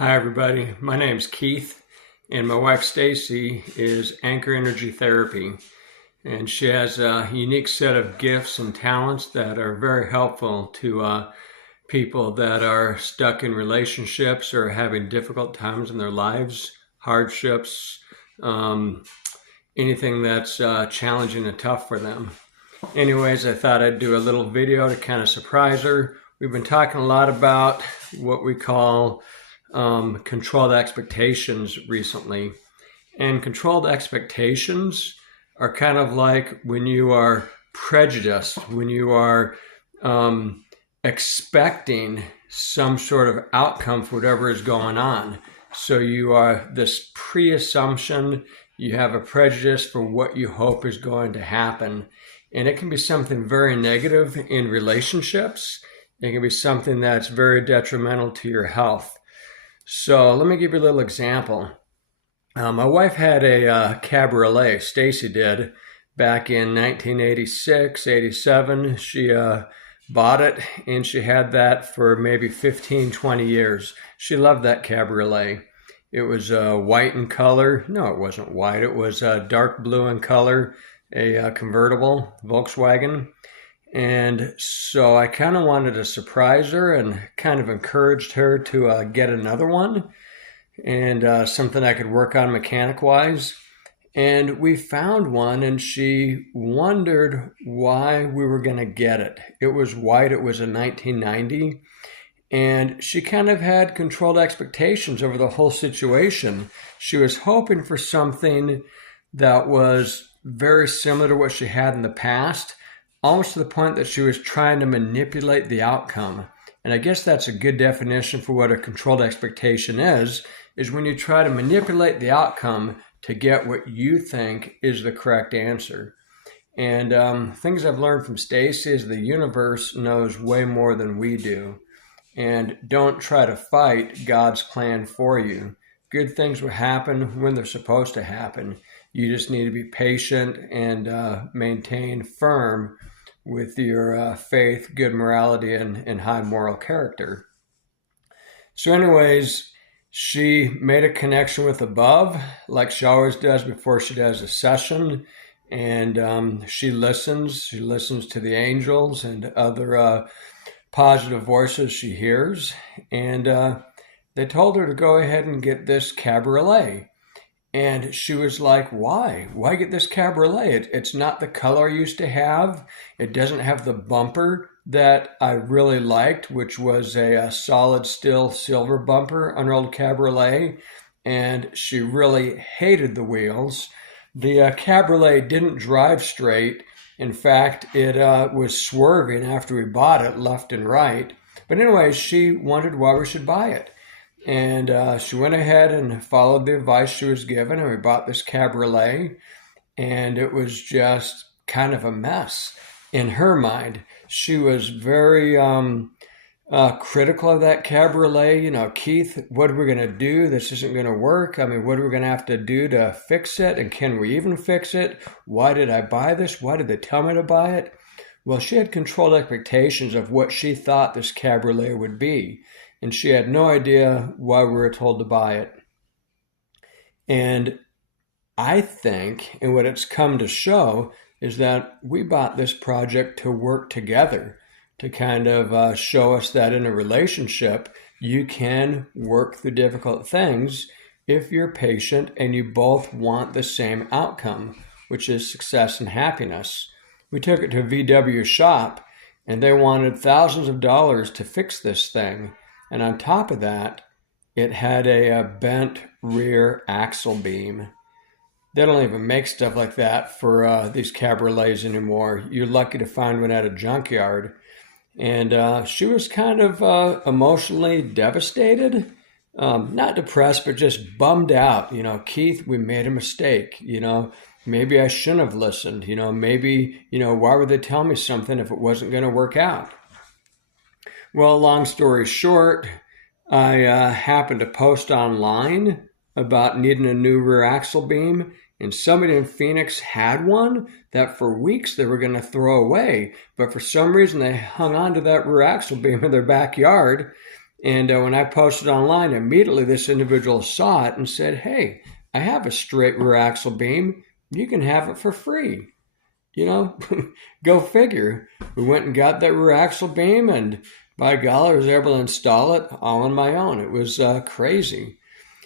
Hi everybody, my name's Keith and my wife Stacy is Anchor Energy Therapy, and she has a unique set of gifts and talents that are very helpful to people that are stuck in relationships or having difficult times in their lives, hardships, anything that's challenging and tough for them. Anyways, I thought I'd do a little video to kind of surprise her. We've been talking a lot about what we call controlled expectations recently. And controlled expectations are kind of like when you are prejudiced, when you are expecting some sort of outcome for whatever is going on. So you are this pre-assumption, you have a prejudice for what you hope is going to happen. And it can be something very negative in relationships. It can be something that's very detrimental to your health. So let me give you a little example. My wife had a cabriolet, Stacy did, back in 1986, 87. She bought it and she had that for maybe 15, 20 years. She loved that cabriolet. It was white in color. No, it wasn't white. It was dark blue in color, a convertible Volkswagen. And so I kind of wanted to surprise her and kind of encouraged her to get another one and something I could work on mechanic-wise. And we found one and she wondered why we were going to get it. It was white. It was a 1990. And she kind of had controlled expectations over the whole situation. She was hoping for something that was very similar to what she had in the past, almost to the point that she was trying to manipulate the outcome. And I guess that's a good definition for what a controlled expectation is when you try to manipulate the outcome to get what you think is the correct answer. And things I've learned from Stacy is the universe knows way more than we do. And don't try to fight God's plan for you. Good things will happen when they're supposed to happen. You just need to be patient and maintain firm with your faith, good morality, and high moral character. So anyways, she made a connection with above, like she always does before she does a session. And she listens to the angels and other positive voices she hears. And they told her to go ahead and get this cabriolet. And she was like, why? Why get this cabriolet? It's not the color I used to have. It doesn't have the bumper that I really liked, which was a solid steel silver bumper on her old cabriolet. And she really hated the wheels. The cabriolet didn't drive straight. In fact, it was swerving after we bought it left and right. But anyway, she wondered why we should buy it. And she went ahead and followed the advice she was given, and we bought this cabriolet, and it was just kind of a mess in her mind. She was very critical of that cabriolet. You know, Keith, what are we going to do? This isn't going to work. I mean, what are we going to have to do to fix it? And can we even fix it? Why did I buy this? Why did they tell me to buy it? Well, she had controlled expectations of what she thought this cabriolet would be. And she had no idea why we were told to buy it. And I think, and what it's come to show, is that we bought this project to work together, to kind of show us that in a relationship, you can work through difficult things if you're patient and you both want the same outcome, which is success and happiness. We took it to a VW shop, and they wanted thousands of dollars to fix this thing. And on top of that, it had a bent rear axle beam. They don't even make stuff like that for these cabriolets anymore. You're lucky to find one at a junkyard. And she was kind of emotionally devastated. Not depressed, but just bummed out. You know, Keith, we made a mistake. You know, maybe I shouldn't have listened. You know, maybe, why would they tell me something if it wasn't going to work out? Well, long story short, I happened to post online about needing a new rear axle beam, and somebody in Phoenix had one that for weeks they were going to throw away, but for some reason they hung on to that rear axle beam in their backyard, And when I posted online, immediately this individual saw it and said, hey, I have a straight rear axle beam. You can have it for free. You know, go figure. We went and got that rear axle beam, and by golly, I was able to install it all on my own. It was crazy.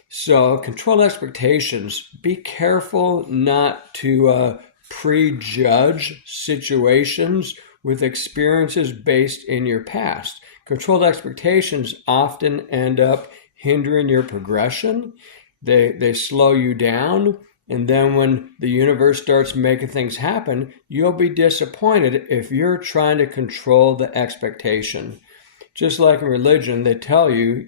So control expectations. Be careful not to prejudge situations with experiences based in your past. Controlled expectations often end up hindering your progression. They slow you down. And then when the universe starts making things happen, you'll be disappointed if you're trying to control the expectation. Just like in religion, they tell you,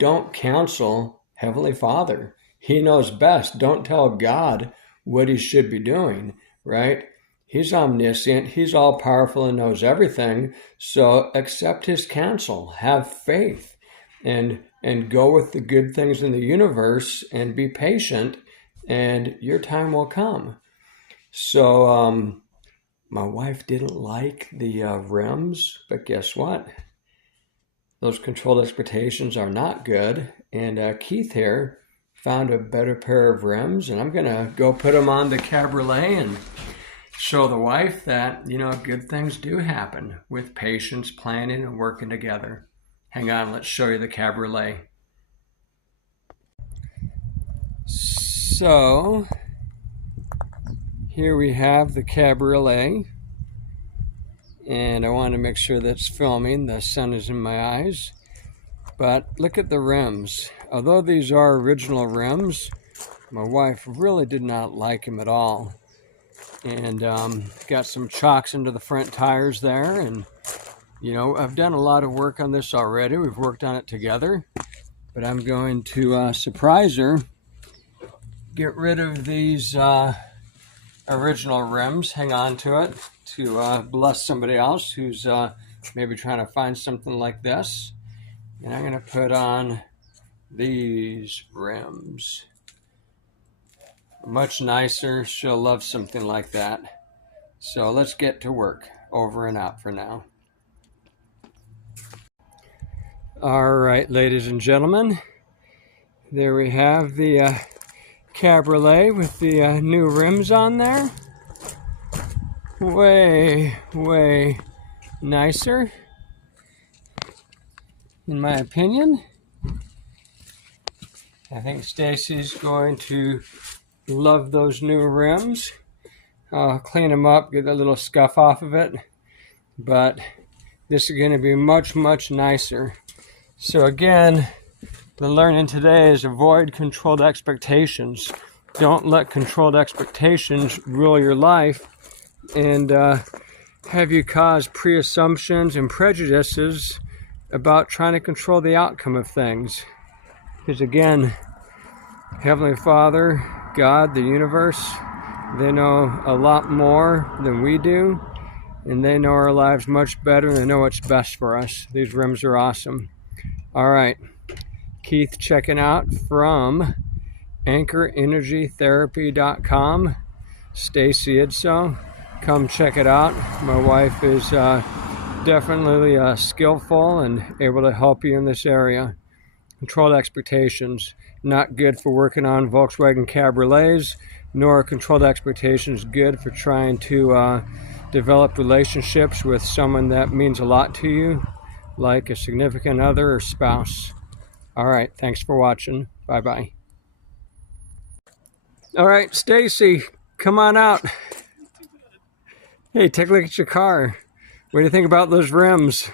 don't counsel Heavenly Father. He knows best. Don't tell God what he should be doing, right? He's omniscient. He's all powerful and knows everything. So accept his counsel. Have faith and go with the good things in the universe and be patient, and your time will come. So my wife didn't like the rims, but guess what? Those controlled expectations are not good. And Keith here found a better pair of rims, and I'm going to go put them on the Cabriolet and show the wife that, good things do happen with patience, planning, and working together. Hang on, let's show you the Cabriolet. So, here we have the Cabriolet, and I want to make sure that's filming. The sun is in my eyes. But look at the rims. Although these are original rims, my wife really did not like them at all. And got some chocks into the front tires there. And, I've done a lot of work on this already. We've worked on it together. But I'm going to surprise her. Get rid of these original rims. Hang on to it to bless somebody else who's maybe trying to find something like this. And I'm going to put on these rims. Much nicer. She'll love something like that. So let's get to work. Over and out for now. All right, ladies and gentlemen. There we have the Cabriolet with the new rims on there. Way nicer, in my opinion. I think Stacy's going to love those new rims. I'll clean them up, get a little scuff off of it, but this is going to be much nicer. So again, the learning today is avoid controlled expectations. Don't let controlled expectations rule your life and have you cause pre-assumptions and prejudices about trying to control the outcome of things. Because again, Heavenly Father, God, the universe, they know a lot more than we do, and they know our lives much better, and they know what's best for us. These rims are awesome. All right. Keith checking out from anchorenergytherapy.com. Stacy Idso, come check it out. My wife is definitely skillful and able to help you in this area. Controlled expectations, not good for working on Volkswagen Cabriolets, nor are controlled expectations good for trying to develop relationships with someone that means a lot to you, like a significant other or spouse. All right, thanks for watching. Bye-bye. All right, Stacy, come on out. Hey, take a look at your car. What do you think about those rims?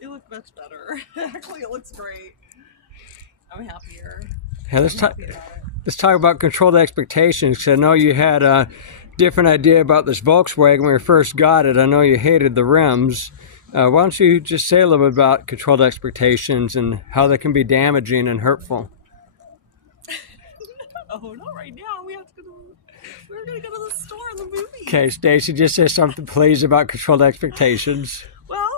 They look much better. Actually, it looks great. I'm happier. Yeah, let's talk about controlled expectations, because I know you had a different idea about this Volkswagen when we first got it. I know you hated the rims. Why don't you just say a little bit about controlled expectations and how they can be damaging and hurtful? No, not right now. We're going to go to the store in the movie. Okay, Stacy, just say something, please, about controlled expectations. Well,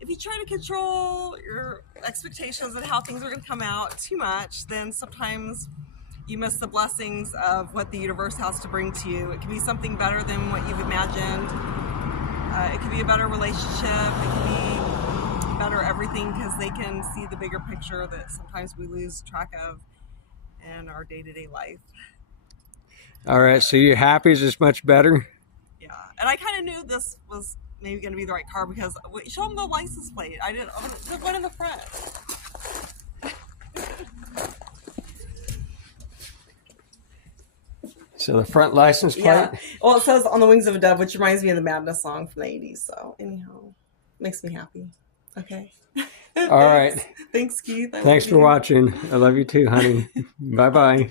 if you try to control your expectations and how things are going to come out too much, then sometimes you miss the blessings of what the universe has to bring to you. It can be something better than what you've imagined. It could be a better relationship. It could be better everything because they can see the bigger picture that sometimes we lose track of in our day-to-day life. All right, so you're happy? Is this much better? Yeah, and I kind of knew this was maybe going to be the right car because show them the license plate. I didn't. There's one in the front. So the front license plate? Yeah. Well, it says On the Wings of a Dove, which reminds me of the Madness song from the 80s. So anyhow, makes me happy. Okay. All right. Thanks, Keith. Thanks for watching. I love you too, honey. Bye-bye.